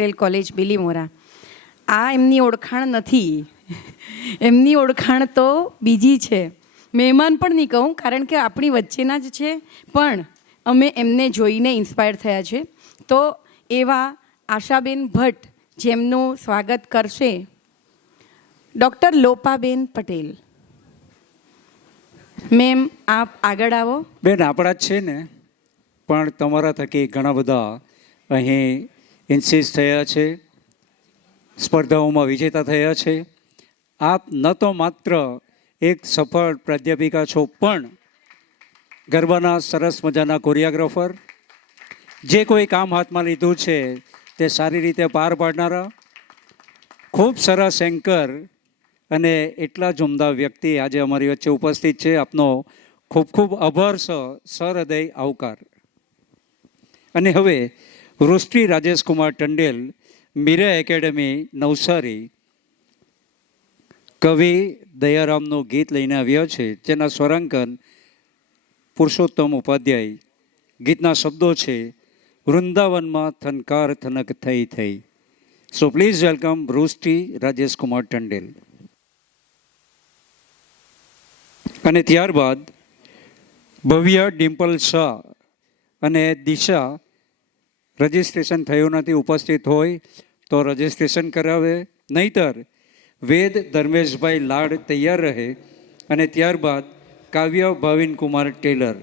Patel college Bilimora. આ એમની ઓળખાણ નથી. એમની ઓળખાણ તો બીજી છે. મહેમાન પણ નહીં કહું, કારણ કે આપણી વચ્ચેના જ છે, પણ અમે એમને જોઈને ઇન્સ્પાયર થયા છે. તો એવા આશાબેન ભટ્ટ જેમનું સ્વાગત કરશે ડૉક્ટર લોપાબેન પટેલ. મેમ, આપ આગળ આવો. બેન, આપણા જ છે ને, પણ તમારા થકી ઘણા બધા અહીં ઇન્સિસ થયા છે, સ્પર્ધાઓમાં વિજેતા થયા છે. આપ ન તો માત્ર એક સફળ પ્રાધ્યાપિકા છો, પણ ગરબાના સરસ મજાના કોરિયોગ્રાફર, જે કોઈ કામ હાથમાં લીધું છે તે સારી રીતે પાર પાડનારા, ખૂબ સરસ એન્કર અને એટલા જ ઉમદા વ્યક્તિ આજે અમારી વચ્ચે ઉપસ્થિત છે. આપનો ખૂબ ખૂબ આભાર, સહૃદય આવકાર. અને હવે વૃષ્ટિ રાજેશકુમાર ટંડેલ, મીરા એકેડેમી નવસારી, કવિ દયારામનું ગીત લઈને આવ્યા છે, જેના સ્વરાંકન પુરુષોત્તમ ઉપાધ્યાય. ગીતના શબ્દો છે, વૃંદાવનમાં થનકાર થનક થઈ થઈ. સો પ્લીઝ વેલકમ વૃષ્ટિ રાજેશકુમાર ટંડેલ. અને ત્યારબાદ ભવ્ય ડિમ્પલ શાહ અને દિશા, રજિસ્ટ્રેશન થયું નથી, ઉપસ્થિત હોય તો રજિસ્ટ્રેશન કરાવે, નહીતર વેદ ધર્મેશભાઈ લાડ તૈયાર રહે. અને ત્યારબાદ કાવ્ય ભાવિન કુમાર ટેલર.